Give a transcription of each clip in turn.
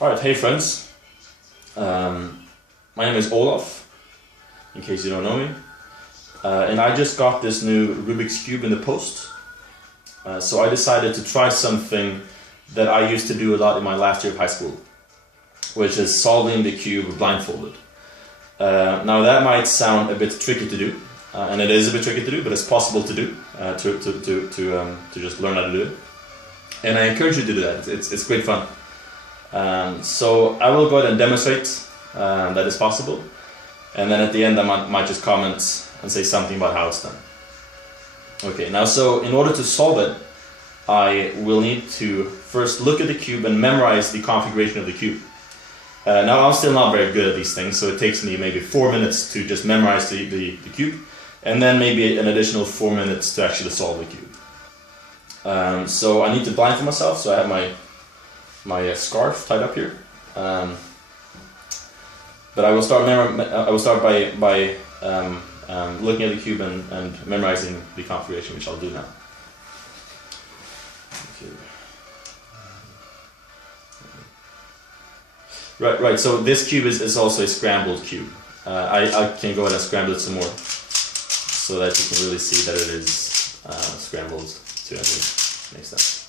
Alright, hey friends. My name is Olaf, in case you don't know me. And I just got this new Rubik's Cube in the post. So I decided to try something that I used to do a lot in my last year of high school, which is solving the cube blindfolded. Now that might sound a bit tricky to do, and it is a bit tricky to do, but it's possible to do, to just learn how to do it. And I encourage you to do that, it's great fun. So I will go ahead and demonstrate that it's possible, and then at the end I might just comment and say something about how it's done. Okay, now so in order to solve it, I will need to first look at the cube and memorize the configuration of the cube. Now I'm still not very good at these things, so it takes me maybe 4 minutes to just memorize the cube, and then maybe an additional 4 minutes to actually solve the cube. So I need to blindfold myself, so I have my scarf tied up here. But I will start by looking at the cube and memorizing the configuration, which I'll do now. Okay. Right. So this cube is also a scrambled cube. I can go ahead and scramble it some more, so that you can really see that it is scrambled to every extent.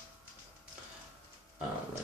Right.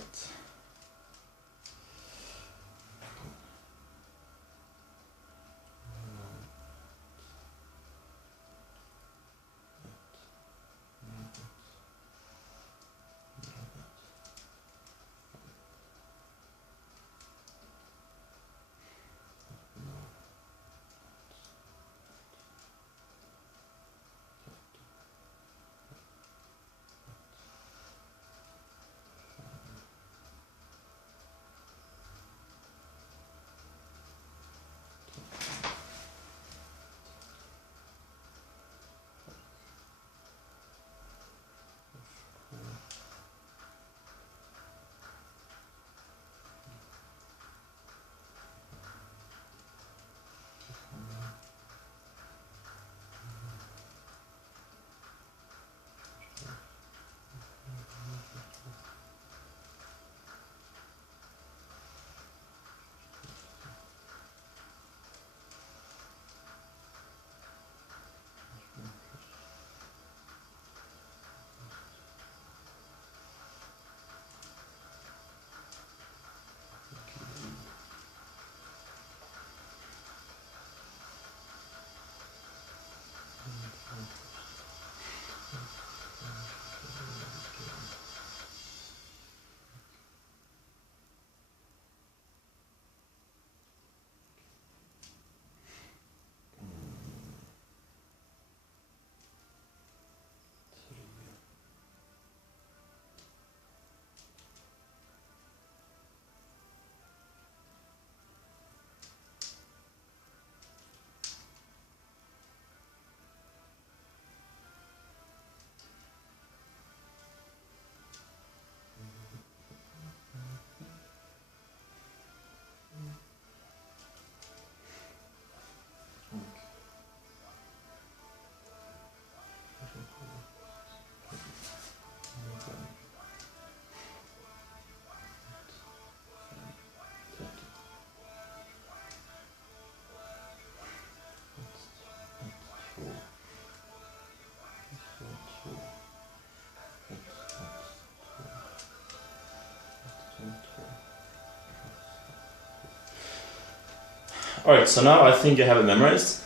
Alright, so now I think I have it memorized.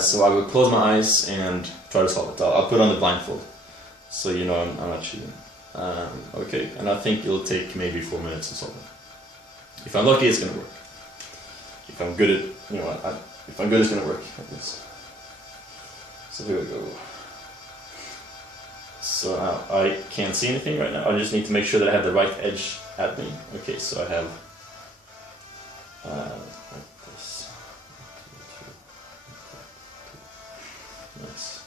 So I will close my eyes and try to solve it. I'll put on the blindfold, so you know I'm not cheating. Okay, and I think it'll take maybe 4 minutes to solve it. If I'm lucky, it's gonna work. If I'm good at, if I'm good, it's gonna work. Like this. So here we go. So now I can't see anything right now. I just need to make sure that I have the right edge at me. Okay, so I have like this. Nice.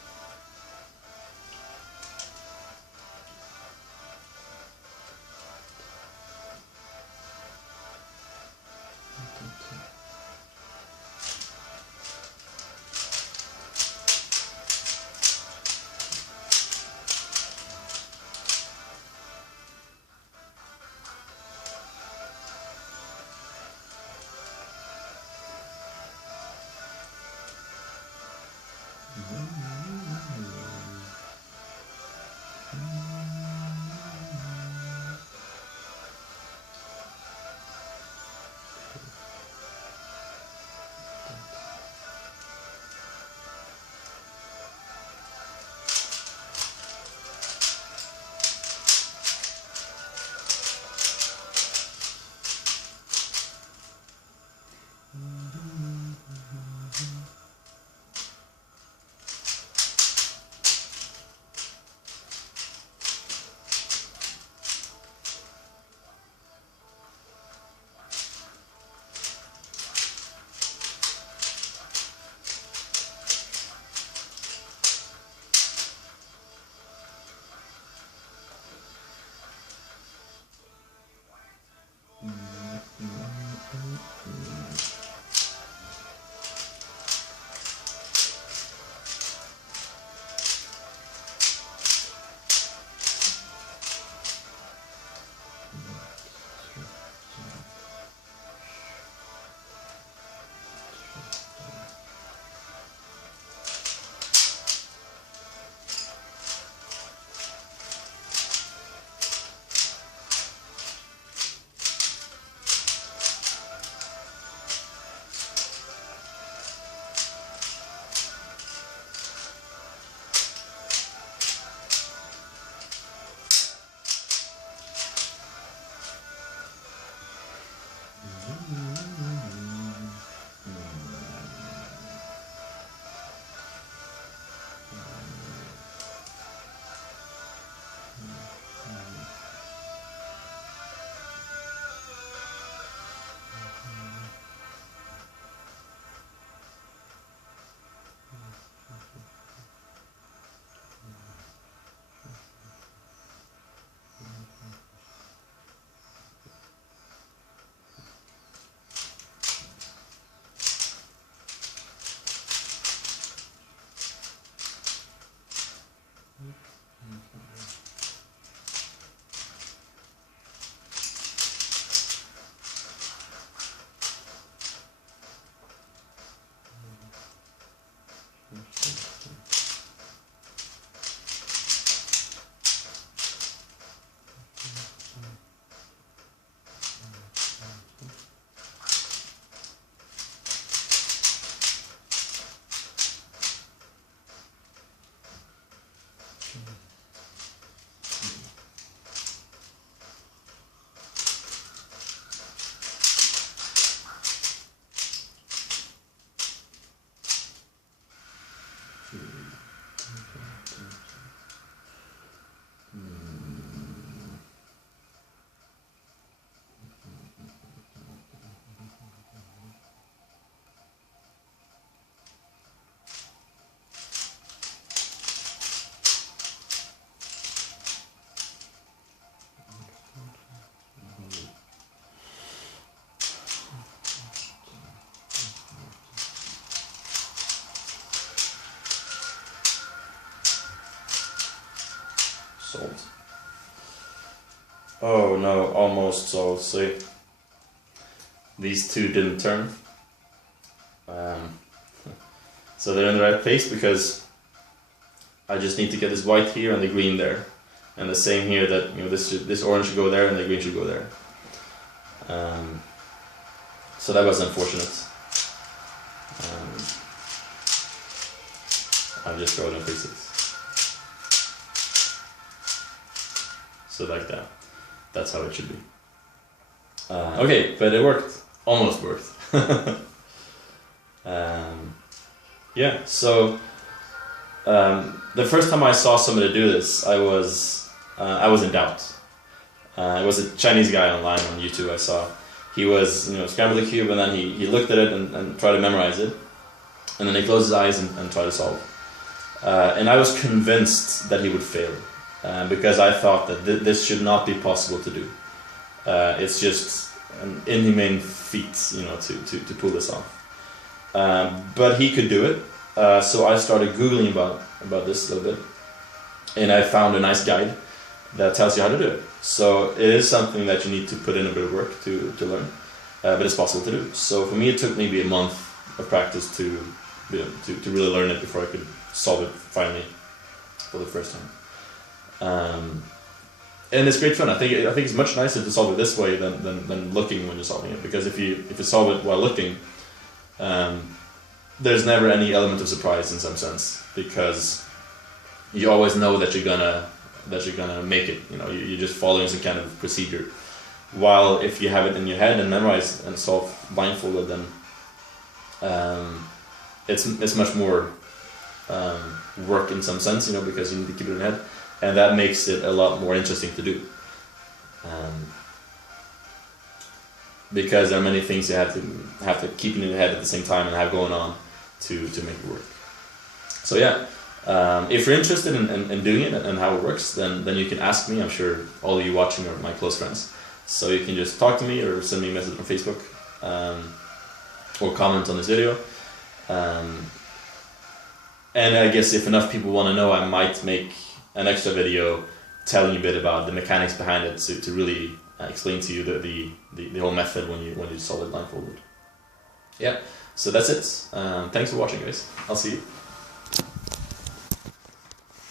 solved. Oh no, almost solved. See, these two didn't turn. So they're in the right place because I just need to get this white here and the green there, and the same here, that this orange should go there and the green should go there. So that was unfortunate. I'll just go and fix it. So like that. That's how it should be. Okay, but it worked. Almost worked. Yeah, so the first time I saw somebody do this, I was in doubt. It was a Chinese guy online on YouTube I saw. He was, scrambled the cube, and then he looked at it and tried to memorize it, and then he closed his eyes and tried to solve. And I was convinced that he would fail, because I thought that this should not be possible to do. It's just an inhumane feat, to pull this off. But he could do it, so I started Googling about this a little bit, and I found a nice guide that tells you how to do it. So it is something that you need to put in a bit of work to learn, but it's possible to do. So for me, it took maybe a month of practice to really learn it before I could solve it finally for the first time. And it's great fun. I think it's much nicer to solve it this way than looking when you're solving it, because if you solve it while looking, there's never any element of surprise in some sense, because you always know that you're gonna make it. You're just following some kind of procedure. While if you have it in your head and memorize and solve blindfolded, then it's much more work in some sense, because you need to keep it in your head, and that makes it a lot more interesting to do. Because there are many things you have to keep in your head at the same time and have going on to make it work. So yeah, if you're interested in doing it and how it works, then you can ask me. I'm sure all of you watching are my close friends, so you can just talk to me or send me a message on Facebook, or comment on this video. And I guess if enough people want to know, I might make an extra video telling you a bit about the mechanics behind it, to really explain to you the whole method when you solve it blindfolded. Yeah, so that's it. Thanks for watching, guys. I'll see you.